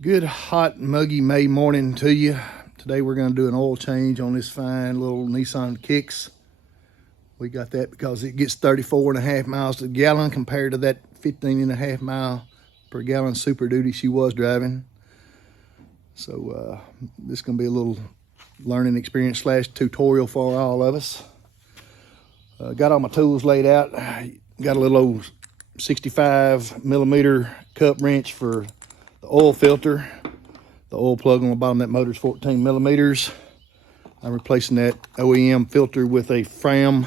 Good hot muggy May morning to you. Today we're going to do an oil change on this fine little Nissan Kicks. We got that because it gets 34.5 miles to the gallon compared to that 15.5 mile per gallon Super Duty she was driving. So this is going to be a little learning experience / tutorial for all of us. Got all my tools laid out. Got a little old 65 millimeter cup wrench for the oil filter. The oil plug on the bottom of that motor is 14 millimeters. I'm replacing that OEM filter with a Fram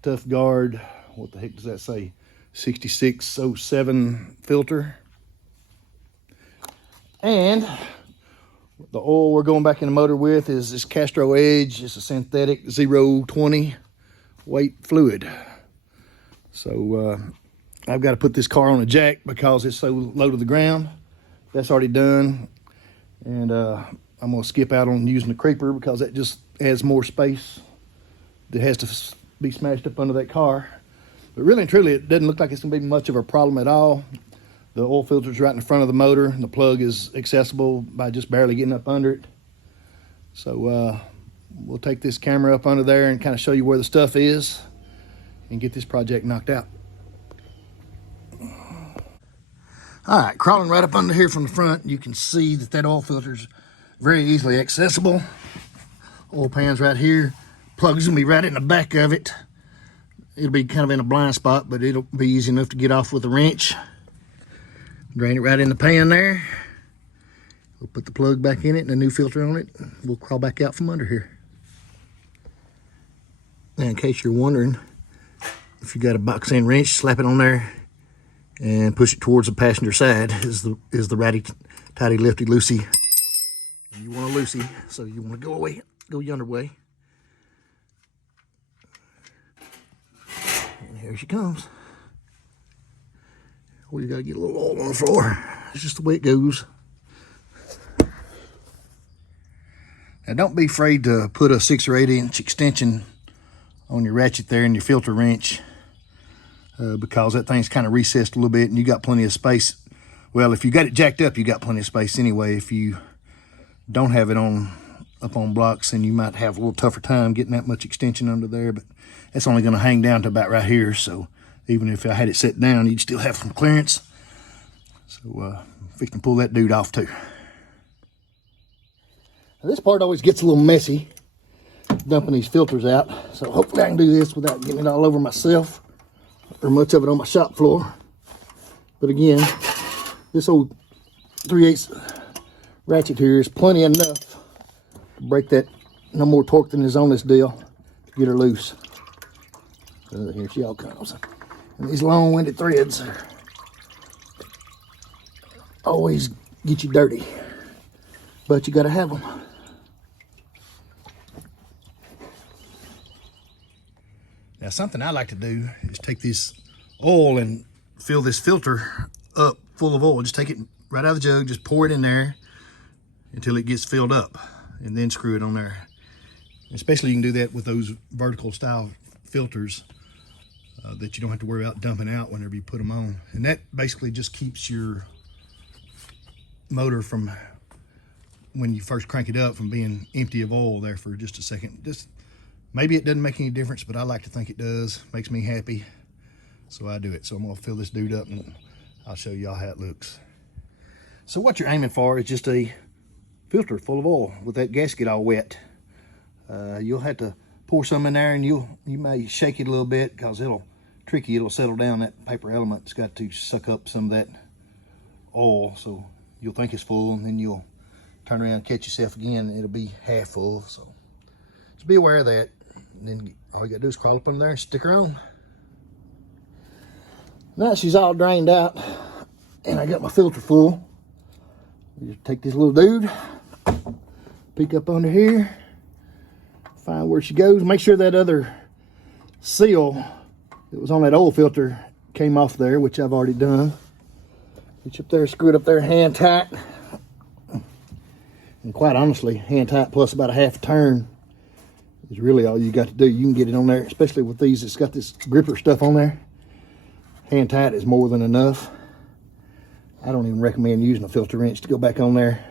Tough Gard. What the heck does that say? 6607 filter. And the oil we're going back in the motor with is this Castrol Edge. It's a synthetic 0.20 weight fluid. So I've got to put this car on a jack because it's so low to the ground. That's already done, and I'm going to skip out on using the creeper because that just adds more space that has to be smashed up under that car. But really and truly, it doesn't look like it's going to be much of a problem at all. The oil filter's right in the front of the motor, and the plug is accessible by just barely getting up under it. So we'll take this camera up under there and kind of show you where the stuff is and get this project knocked out. All right, crawling right up under here from the front, you can see that that oil filter is very easily accessible. Oil pan's right here. Plug's gonna be right in the back of it. It'll be kind of in a blind spot, but it'll be easy enough to get off with a wrench. Drain it right in the pan there. We'll put the plug back in it and a new filter on it. We'll crawl back out from under here. Now, in case you're wondering, if you got a box end wrench, slap it on there and push it towards the passenger side is the ratty, tighty, lifty, loosey. And you want a loosey, so you want to go away, go yonder way. And here she comes. We got to get a little oil on the floor. It's just the way it goes. Now, don't be afraid to put a 6 or 8 inch extension on your ratchet there and your filter wrench. Because that thing's kind of recessed a little bit and you got plenty of space. Well, if you got it jacked up, you got plenty of space anyway. If you don't have it up on blocks, then you might have a little tougher time getting that much extension under there, but it's only going to hang down to about right here. So even if I had it set down, you'd still have some clearance. So if we can pull that dude off too. Now, this part always gets a little messy, dumping these filters out. So hopefully I can do this without getting it all over myself or much of it on my shop floor. But again, this old 3/8 ratchet here is plenty enough to break that. No more torque than is on this deal to get her loose. Here she all comes. And these long-winded threads always get you dirty, but you gotta have them. Now, something I like to do is take this oil and fill this filter up full of oil. Just take it right out of the jug, just pour it in there until it gets filled up, and then screw it on there. Especially you can do that with those vertical style filters that you don't have to worry about dumping out whenever you put them on. And that basically just keeps your motor from, when you first crank it up, from being empty of oil there for just a second. Maybe it doesn't make any difference, but I like to think it does. Makes me happy, so I do it. So I'm gonna fill this dude up and I'll show y'all how it looks. So what you're aiming for is just a filter full of oil with that gasket all wet. You'll have to pour some in there, and you may shake it a little bit because it'll settle down. That paper element's got to suck up some of that oil, so you'll think it's full, and then you'll turn around and catch yourself again, and it'll be half full. So just be aware of that. And then all you gotta do is crawl up under there and stick her on. Now she's all drained out and I got my filter full. You just take this little dude, peek up under here, find where she goes. Make sure that other seal that was on that oil filter came off there, which I've already done. Reach up there, screw it up there hand tight. And quite honestly, hand tight plus about a half turn is really all you got to do. You can get it on there, especially with these. It's got this gripper stuff on there. Hand tight is more than enough. I don't even recommend using a filter wrench to go back on there.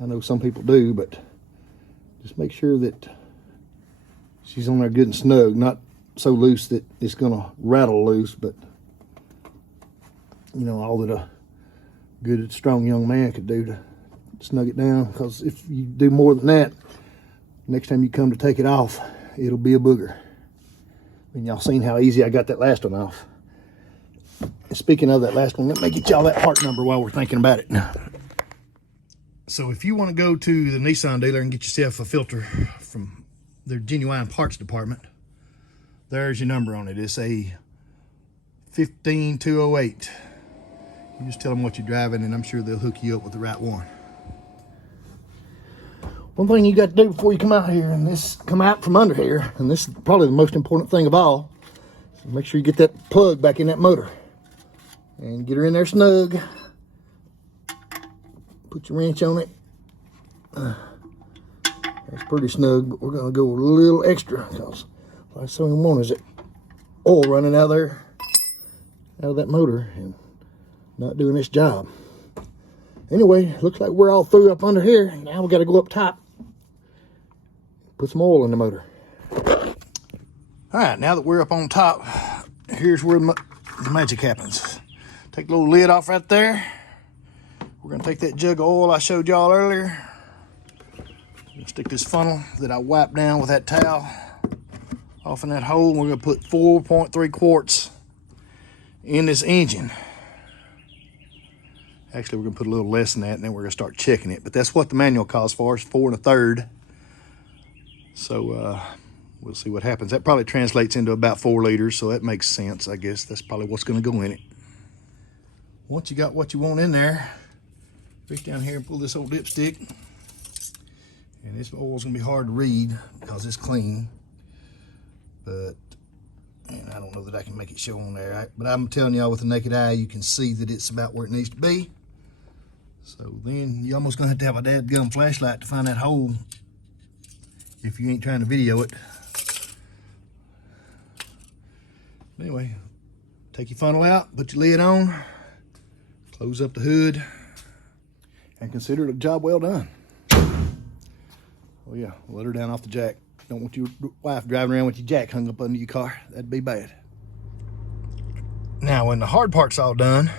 I know some people do, but just make sure that she's on there good and snug, not so loose that it's gonna rattle loose, but you know, all that a good, strong young man could do to snug it down, because if you do more than that, next time you come to take it off, it'll be a booger. And y'all seen how easy I got that last one off. And speaking of that last one, let me get y'all that part number while we're thinking about it. So if you want to go to the Nissan dealer and get yourself a filter from their genuine parts department, there's your number on it. It's a 15208. You just tell them what you're driving, and I'm sure they'll hook you up with the right one. One thing you got to do before you come out here, and this come out from under here, and this is probably the most important thing of all, is make sure you get that plug back in that motor and get her in there snug. Put your wrench on it. That's pretty snug, but we're gonna go a little extra, because last thing we want is it oil running out of that motor and not doing its job. Anyway, looks like we're all through up under here. Now we got to go up top, put some oil in the motor. All right, now that we're up on top, here's where the magic happens. Take the little lid off right there. We're gonna take that jug of oil I showed y'all earlier. Stick this funnel that I wiped down with that towel off in that hole. We're gonna put 4.3 quarts in this engine. Actually, we're gonna put a little less than that, and then we're gonna start checking it. But that's what the manual calls for, is 4 1/3. So we'll see what happens. That probably translates into about 4 liters, so that makes sense, I guess. That's probably what's gonna go in it. Once you got what you want in there, reach down here and pull this old dipstick. And this oil's gonna be hard to read because it's clean. And I don't know that I can make it show on there. But I'm telling y'all, with the naked eye, you can see that it's about where it needs to be. So then you're almost gonna have a dadgum flashlight to find that hole if you ain't trying to video it. Anyway, take your funnel out, put your lid on, close up the hood, and consider it a job well done. Oh yeah, let her down off the jack. Don't want your wife driving around with your jack hung up under your car. That'd be bad. Now, when the hard part's all done,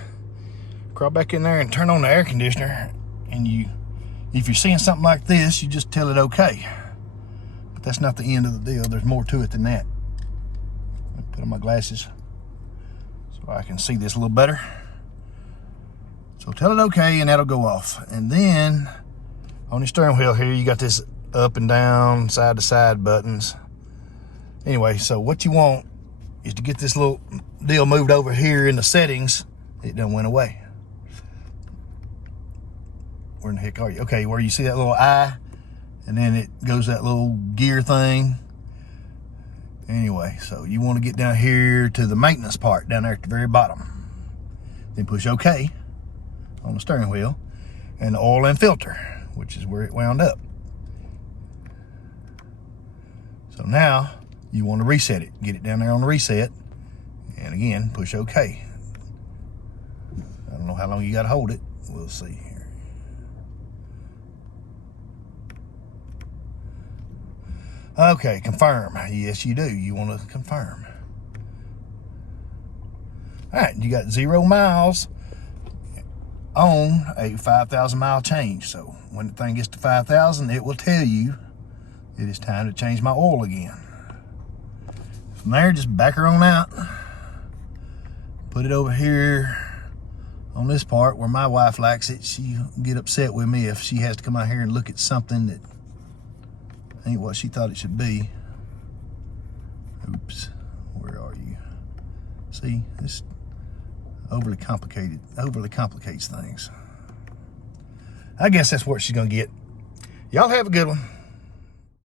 crawl back in there and turn on the air conditioner. And if you're seeing something like this, you just tell it okay. But that's not the end of the deal. There's more to it than that. Let me put on my glasses so I can see this a little better. So tell it okay, and that'll go off. And then on your steering wheel here, you got this up and down, side to side buttons. Anyway, so what you want is to get this little deal moved over here in the settings. It done went away. Where in the heck are you? Okay, where you see that little eye, and then it goes that little gear thing. Anyway, so you want to get down here to the maintenance part down there at the very bottom. Then push OK on the steering wheel, and the oil and filter, which is where it wound up. So now you want to reset it. Get it down there on the reset, and again, push OK. I don't know how long you got to hold it. We'll see here. Okay, confirm. Yes, you do. You want to confirm. All right, you got 0 miles on a 5,000 mile change. So when the thing gets to 5,000, it will tell you it is time to change my oil again. From there, just back her on out. Put it over here on this part where my wife likes it. She'll get upset with me if she has to come out here and look at something that ain't what she thought it should be. Oops, where are you? See, this overly complicates things. I guess that's what she's gonna get. Y'all have a good one.